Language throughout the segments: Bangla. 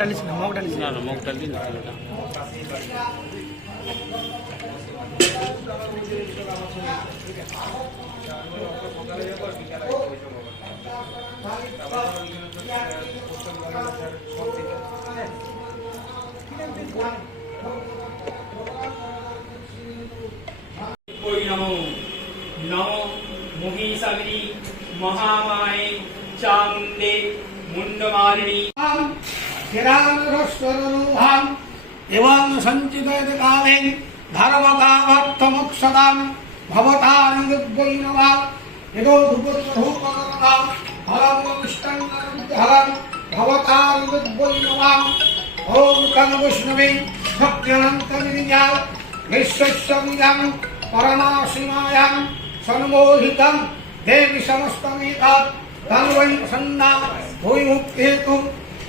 ಮೊಗ್ಟಲ್ಲಿ ಮೊಗ್ಟಲ್ಲಿ ನಾನು ಮೊಗ್ಟಲ್ಲಿ ನಮೋ ನಮೋ ಮುಗೀಸವಿನಿ ಮಹಾಮಾಯೆ ಚಾಮುಂಡೆ ಮುಂಡಮಾರಿಣಿ হিরানরস্বরূহাম এবং সঞ্চিতয়ত কালে ধর্মকামর্থমুক্ষদাম ভবতানুদ্বৈনবা এদো ধূপধূপকরণা ফলমুষ্টঙ্গরুদ্ধরম ভবতানুদ্বৈনবা ওম তং বিষ্ণবে সত্যনন্তমিরিজা বিশ্বস্য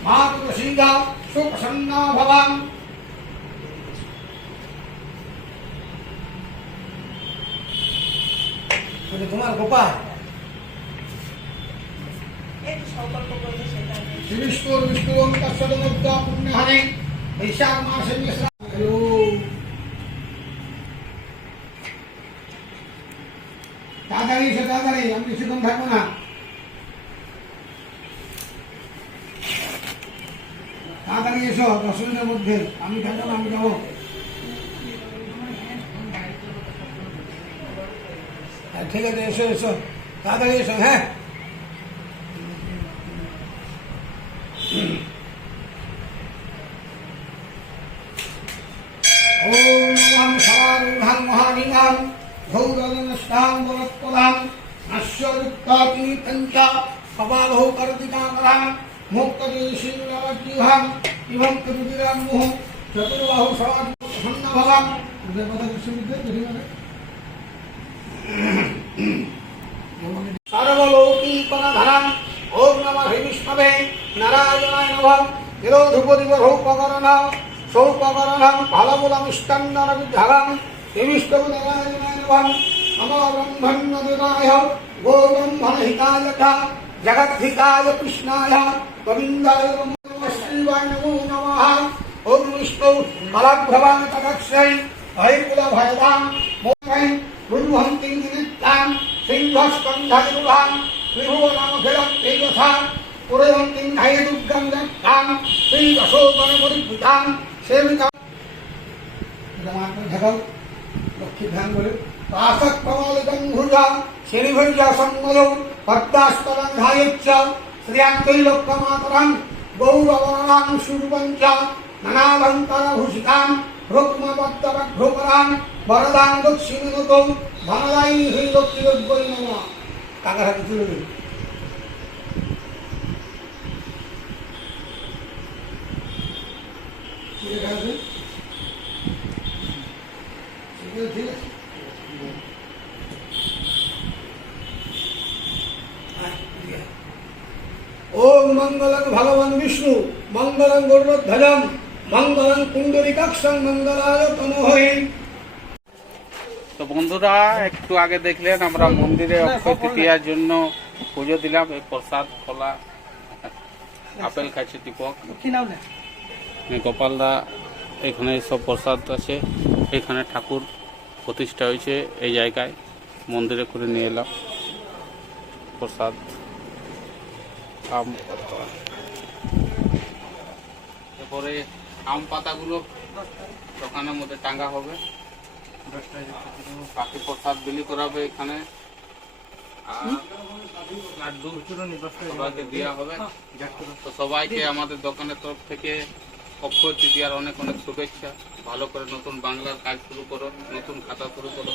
হেতু মাতৃসীদা সুপ্রসন্না ভবান তোমার গোপাল। পুণ্যহানে বৈশাখ মাসে তাড়াতাড়ি এসো তাড়াতাড়ি আমি কিছুক্ষণ থাকব না। তাড়াতাড়ি এসো দশ মিনিটের মধ্যে। আমি থাকব না আমি যাব। হ্যাঁ, ঠিক আছে এসো এসো। তাড়াতাড়ি এসো হ্যাঁ। ওম নমঃ সমারূঢ়াং মহানিগাম ঘৌরদনষ্টাং বরৎপদাং হাস্যযুক্তাতীতঞ্চ কপালৌ করতিকাকরাং মুক্তদেশীলবজ্জিহাং ইভং কবিরাং মুহ চতুর্বাহু সন্নভবাং দেবতা বিশ্ববিদ্যালয় দেখি সর্বলৌকিকনধরং ওম নমঃ বিষ্ণবে নারায়ণায় নমঃ নিরোধুপদিবরৌপকরণ সৌপকরণং চ জগদ্ধিতায় কৃষ্ণায় গোবিন্দায় নমঃ শ্রীবায় নমো নমঃ ওম বিষ্ণু ফলভ্রবাং তদক্ষৈ ভৈকুলভয়দাং মোক্ষৈ ব্রহ্মন্তি নিমিত্তাং সিংহস্কন্ধাদিরুভাং ত্রিভুবনামখিলং তেজসা পুরয়ন্তিং ধায় দুর্গং যত্তাং শ্রী অশোকনপরিভূতাং সেবিকা ঢাকাও লক্ষ্মী ধ্যান বলে শ্রীভুজা সঙ্গলৌ পদ্মাস্তরং ধায়চ্চ শ্রিয়ান্তৈলোক্যমাতরং গৌরবর্ণাং সুরপঞ্চ নানালঙ্কারভূষিতাং ভ্রুক্মবদ্ধভ্রুকরাং বরদাং দক্ষিণতৌ ধনদায়ী হই লক্ষ্মীরোদ্বৈ টাকার হাতে তুলে দিন ঠিক আছে ঠিক আছে ওম মঙ্গলং ভগবান বিষ্ণু মঙ্গলং গৌরধ্বজম মঙ্গলং কুণ্ডলিকাক্ষং মঙ্গলায় তমোহীন তো বন্ধুরা একটু আগে দেখলেন আমরা মন্দিরে অক্ষয় তৃতীয়ার জন্য পুজো দিলাম এই প্রসাদ খোলা আপেল খাইছে দীপক। কি নাম না গোপালদা এখানে সব প্রসাদ আছে। এখানে ঠাকুর প্রতিষ্ঠা হয়েছে এই জায়গায়। মন্দিরে করে নিয়ে এলাম প্রসাদ। আম। পাতা। এরপরে আম পাতাগুলো দোকানের মধ্যে টাঙ্গা হবে। বাকি প্রসাদ বিলি করাবে এখানে। সবাইকে দেওয়া হবে। তো সবাইকে আমাদের দোকানের তরফ থেকে অক্ষয় তৃতীয়ার অনেক অনেক শুভেচ্ছা। ভালো করে নতুন বাংলার কাজ শুরু করো, নতুন খাতা শুরু করো।